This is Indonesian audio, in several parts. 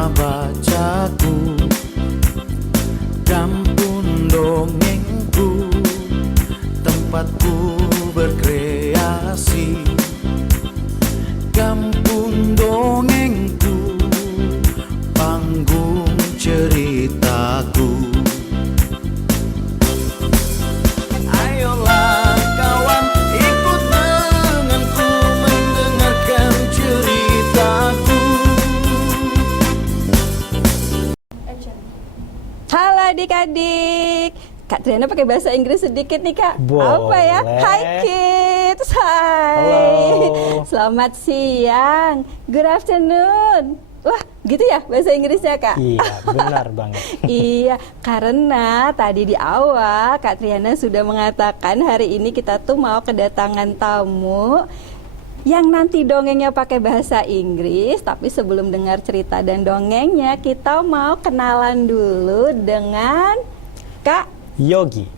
rumah bacaku, kampung dongengku, tempatku berkreasi. Kampung dongengku, panggung ceritaku. Ayolah kawan, ikut denganku mendengarkan ceritaku. Halo adik-adik, Kak Triana pakai bahasa Inggris sedikit nih Kak. Boleh. Apa ya? Hi kids, hai. Halo. Selamat siang, good afternoon. Wah, gitu ya bahasa Inggrisnya Kak? Iya, benar banget. Iya, karena tadi di awal Kak Triana sudah mengatakan hari ini kita tuh mau kedatangan tamu yang nanti dongengnya pakai bahasa Inggris. Tapi sebelum dengar cerita dan dongengnya, kita mau kenalan dulu dengan Kak Yogi.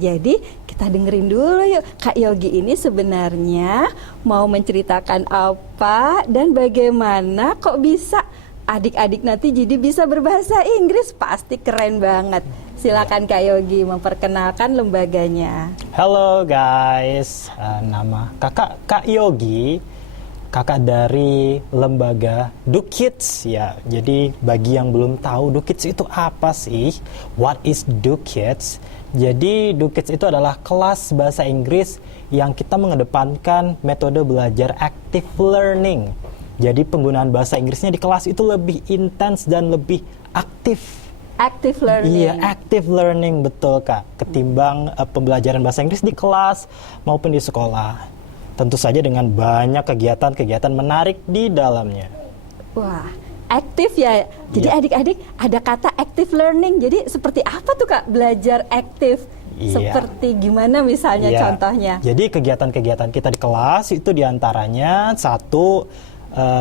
Jadi kita dengerin dulu yuk, Kak Yogi ini sebenarnya mau menceritakan apa dan bagaimana kok bisa adik-adik nanti jadi bisa berbahasa Inggris. Pasti keren banget. Silakan Kak Yogi memperkenalkan lembaganya. Halo guys, nama kakak Kak Yogi, kakak dari lembaga DoKids ya. Jadi bagi yang belum tahu DoKids itu apa sih? What is DoKids? Jadi DoKids itu adalah kelas bahasa Inggris yang kita mengedepankan metode belajar active learning. Jadi penggunaan bahasa Inggrisnya di kelas itu lebih intens dan lebih aktif. Active learning. Iya, active learning, betul Kak. Ketimbang pembelajaran bahasa Inggris di kelas maupun di sekolah. Tentu saja dengan banyak kegiatan-kegiatan menarik di dalamnya. Wah, aktif ya. Jadi Iya. adik-adik ada kata active learning. Jadi seperti apa tuh Kak belajar aktif? Iya. Seperti gimana misalnya Iya. contohnya? Jadi kegiatan-kegiatan kita di kelas itu diantaranya satu,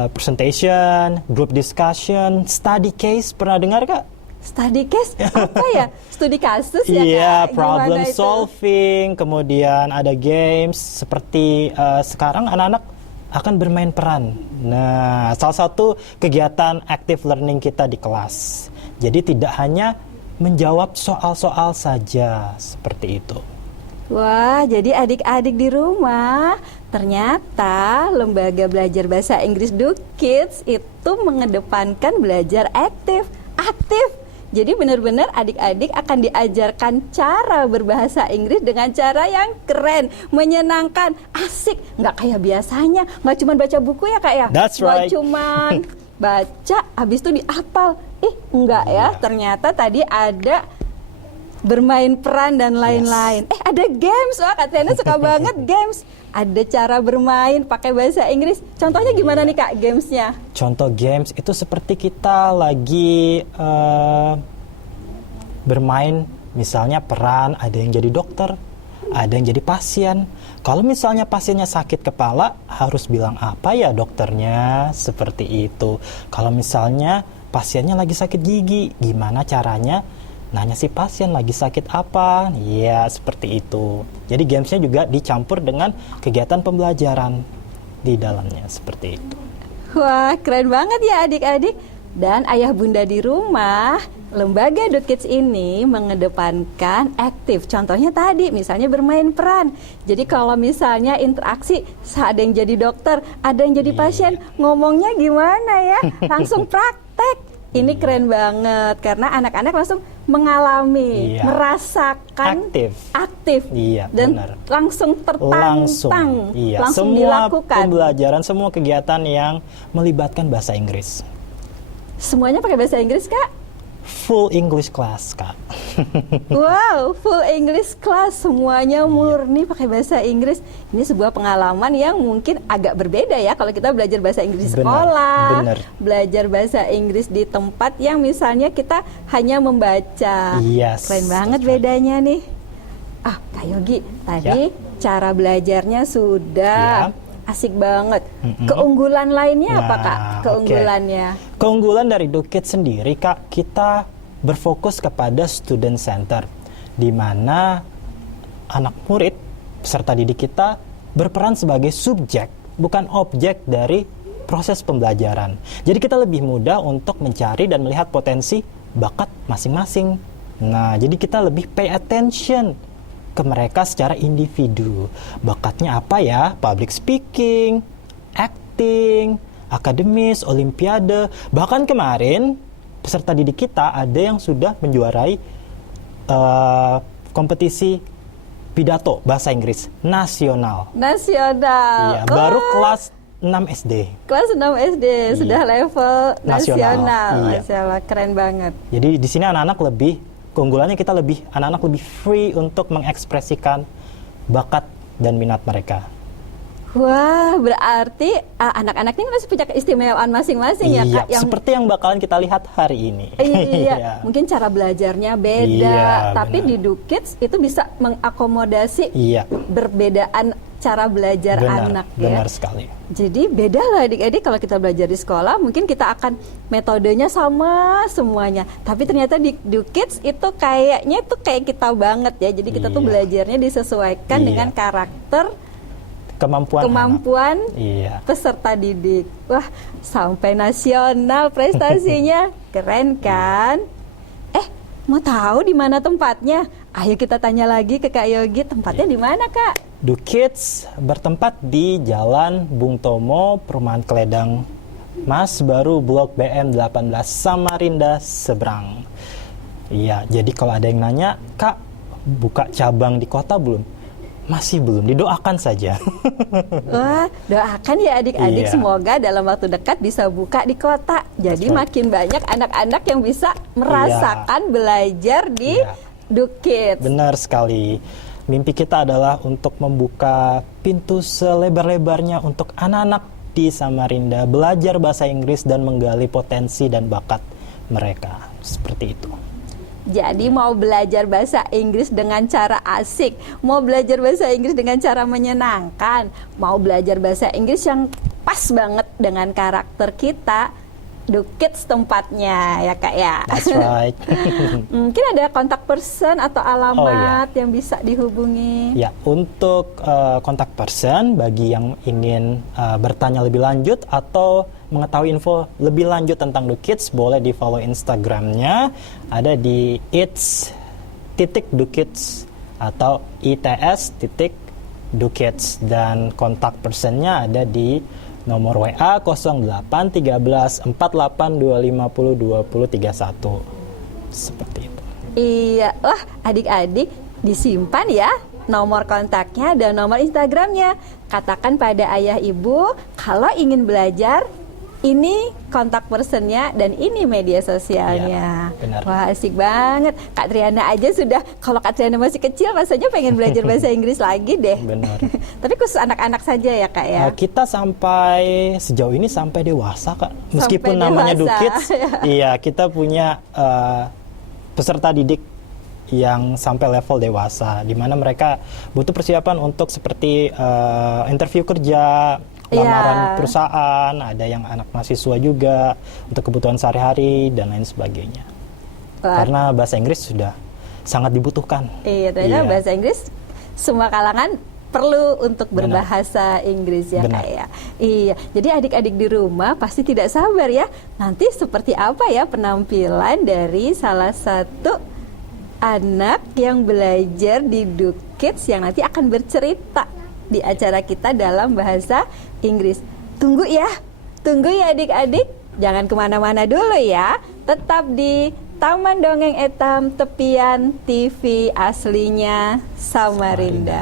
presentation, group discussion, study case. Pernah dengar Kak? Study case apa ya? Studi kasus ya Iya, Kak? problem Gimana itu? solving, kemudian ada games seperti sekarang anak-anak akan bermain peran. Nah, salah satu kegiatan active learning kita di kelas. Jadi tidak hanya menjawab soal-soal saja seperti itu. Wah, jadi adik-adik di rumah ternyata lembaga belajar bahasa Inggris DoKids itu mengedepankan belajar aktif. Jadi benar-benar adik-adik akan diajarkan cara berbahasa Inggris dengan cara yang keren, menyenangkan, asik. Nggak kayak biasanya, nggak cuma baca buku ya Kak ya? That's right. Nggak cuma baca, habis itu dihafal. Enggak ya, ternyata tadi ada bermain peran dan lain-lain. Ada games, wah Kak Triana suka banget games. Ada cara bermain pakai bahasa Inggris. Contohnya gimana nih Kak gamesnya? Contoh games itu seperti kita lagi bermain, misalnya peran, ada yang jadi dokter, ada yang jadi pasien. Kalau misalnya pasiennya sakit kepala, harus bilang apa ya dokternya, seperti itu. Kalau misalnya pasiennya lagi sakit gigi, gimana caranya nanya si pasien lagi sakit apa? Ya, seperti itu. Jadi gamesnya juga dicampur dengan kegiatan pembelajaran di dalamnya, seperti itu. Wah, keren banget ya adik-adik. Dan ayah bunda di rumah, lembaga DoKids ini mengedepankan aktif. Contohnya tadi, misalnya bermain peran. Jadi kalau misalnya interaksi, ada yang jadi dokter, ada yang jadi pasien, ngomongnya gimana ya? Langsung praktek. Ini keren banget, karena anak-anak langsung mengalami, merasakan aktif. Iya, dan benar. langsung tertantang, langsung semua dilakukan. pembelajaran, semua kegiatan yang melibatkan bahasa Inggris. Semuanya pakai bahasa Inggris Kak? Full English class Kak. Wow, full English class, semuanya murni pakai bahasa Inggris. Ini sebuah pengalaman yang mungkin agak berbeda ya kalau kita belajar bahasa Inggris di sekolah, belajar bahasa Inggris di tempat yang misalnya kita hanya membaca. Keren banget bedanya nih. Kak Yogi, tadi cara belajarnya sudah asik banget. Keunggulan lainnya apa Kak? Keunggulannya? Keunggulan dari DoKids sendiri Kak, kita berfokus kepada student center, di mana anak murid peserta didik kita berperan sebagai subjek, bukan objek dari proses pembelajaran. Jadi kita lebih mudah untuk mencari dan melihat potensi bakat masing-masing. Nah, jadi kita lebih pay attention ke mereka secara individu. Bakatnya apa ya? Public speaking, acting, akademis, olimpiade. Bahkan kemarin peserta didik kita ada yang sudah menjuarai kompetisi pidato bahasa Inggris nasional. Nasional. Iya, baru Wah, kelas 6 SD. kelas 6 SD sudah level Nasional. nasional. Iya. Masya Allah, keren banget. Jadi di sini anak-anak lebih, keunggulannya kita lebih, anak-anak lebih free untuk mengekspresikan bakat dan minat mereka. Wah, berarti anak-anak ini masih punya keistimewaan masing-masing ya Iya, Kak? Yang seperti yang bakalan kita lihat hari ini. Iya, mungkin cara belajarnya beda, Iya, tapi benar. di DuKids itu bisa mengakomodasi Iya, perbedaan cara belajar anak benar ya. sekali. Jadi beda lah adik-adik kalau kita belajar di sekolah, mungkin kita akan metodenya sama semuanya. Tapi ternyata di DuKids itu kayaknya tuh kayak kita banget ya. Jadi kita tuh Iya. belajarnya disesuaikan Iya. dengan karakter Kemampuan kemampuan anak. Iya. peserta didik. Wah, sampai nasional prestasinya. Keren kan? Mau tahu di mana tempatnya? Ayo kita tanya lagi ke Kak Yogi, tempatnya di mana, Kak? DuKids bertempat di Jalan Bung Tomo, Perumahan Keledang Mas Baru, Blok BM 18, Samarinda seberang. Iya, jadi kalau ada yang nanya, Kak, buka cabang di kota belum? Masih belum, didoakan saja. Wah, doakan ya adik-adik, Iya. semoga dalam waktu dekat bisa buka di kota. Jadi Betul. makin banyak anak-anak yang bisa merasakan belajar di Iya. DuKids. Benar sekali. Mimpi kita adalah untuk membuka pintu selebar-lebarnya untuk anak-anak di Samarinda belajar bahasa Inggris dan menggali potensi dan bakat mereka. Seperti itu. Jadi mau belajar bahasa Inggris dengan cara asik, mau belajar bahasa Inggris dengan cara menyenangkan, mau belajar bahasa Inggris yang pas banget dengan karakter kita, DuKids tempatnya ya Kak ya. That's right. Mungkin ada kontak person atau alamat Oh, yang bisa dihubungi. Ya, untuk kontak person bagi yang ingin bertanya lebih lanjut atau mengetahui info lebih lanjut tentang DuKids, boleh di follow Instagramnya, ada di its.dukids atau its.dukids, dan kontak personnya ada di nomor WA 08 13 48 250 20 31. Seperti itu. Iya, wah adik-adik disimpan ya nomor kontaknya dan nomor Instagramnya. Katakan pada ayah ibu kalau ingin belajar, ini kontak personnya dan ini media sosialnya. Iya, benar. Wah asik banget. Kak Triana aja sudah, kalau Kak Triana masih kecil rasanya pengen belajar bahasa Inggris lagi deh. Benar. Tapi khusus anak-anak saja ya Kak ya. Kita sampai sejauh ini sampai dewasa Kak. Meskipun Sampai namanya dewasa, DuKids, ya. iya kita punya peserta didik yang sampai level dewasa, di mana mereka butuh persiapan untuk seperti interview kerja, lamaran Iya. perusahaan, ada yang anak mahasiswa juga untuk kebutuhan sehari-hari dan lain sebagainya. Wah, Karena bahasa Inggris sudah sangat dibutuhkan. iya, ternyata Iya. bahasa Inggris semua kalangan perlu untuk Benar. berbahasa Inggris ya Benar. Kak ya. Iya, jadi adik-adik di rumah pasti tidak sabar ya. Nanti seperti apa ya penampilan dari salah satu anak yang belajar di DuKids yang nanti akan bercerita di acara kita dalam bahasa Inggris. Tunggu ya adik-adik. Jangan kemana-mana dulu ya. Tetap di Taman Dongeng Etam Tepian TV aslinya Samarinda.